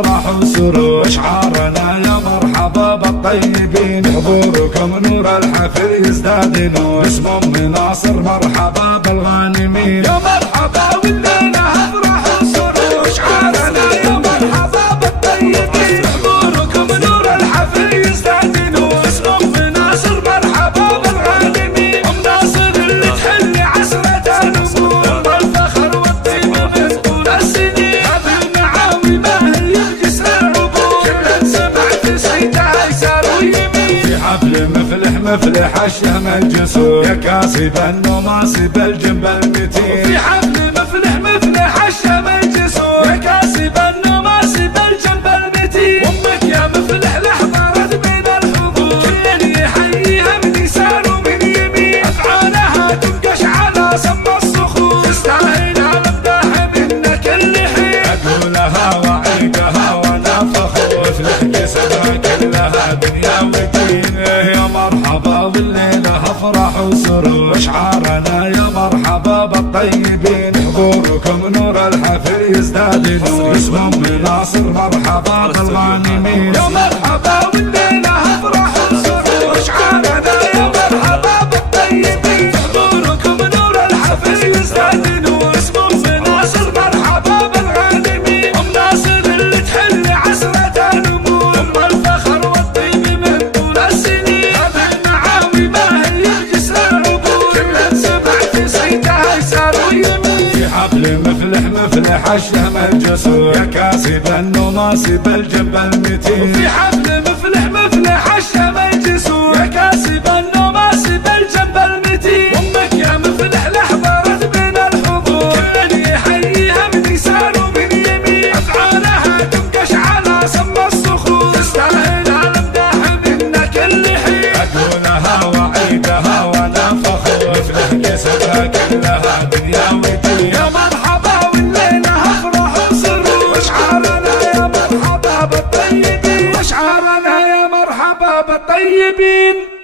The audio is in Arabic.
افراح وسرور، اشعارنا يا مرحبا بالطيبين، حضوركم نور الحفل يزداد نور، اسم ام ناصر مرحبا بالغانمين، يا مرحبا والليله افراح وسرور، اشعارنا يا مرحبا بالطيبين، حضوركم نور الحفل يزداد نور، اسم ام ناصر مرحبا بالغانمين، ام ناصر اللي تحل عسرة النمور، والفخر والطيب من طول السنين، هذه المعاوي ما هي بجسر العبور، كل سمعت صيتها يسار ويمين، في حفل مفلح الشهم الجسور، يا كاسب النماصب الجنب المتين، في حفل مفلح الشهم الجسور، يا كاسب النماصب الجنب المتين، امك يا مفلح لحضرت من الحضور، كل يحييها من يسار ومن يمين، افعالها تنقش على سم الصخور، تستاهل على مداح منك كل حين، اقولها واعيقها وانا فخور، مفلح جسمها كلها دنيا ودين، يا مرحبا بالليله افراح وسرور، اشعارنا يا مرحبا بالطيبين، حضوركم نور الحفل يزداد نور، اسم ام ناصر مرحبا بالغانمين، يا مرحبا بالليله افراح وسرور، اشعارنا يا مرحبا بالطيبين، حضوركم نور الحفل يزداد نور، اسم ام ناصر مرحبا بالغانمين، ام ناصر اللي تحل عسرة النمور، ام الفخر والطيب من طول السنين، هذه المعاوي ما هي بجسر العبور، كل سمعت صيتها يسار ويمين، في حفل مفلح الشهم الجسور، يا كاسب النماصب الجنب المتين، وفي حفل مفلح الشهم الجسور، يا كاسب النماصب الجنب المتين، امك يا مفلح لحضرت من الحضور، كل يحييها من يسار ومن يمين، افعالها تنقش على سم الصخور، تستاهل على مداح منا كل حين، اقولها واعيدها وانا فخور، مفلح جسدها كلها دنيا ودين، يا مرحبا والليله افراح وسرور، واشعارنا يا مرحبا بالطيبين، واشعارنا يا مرحبا بالطيبين.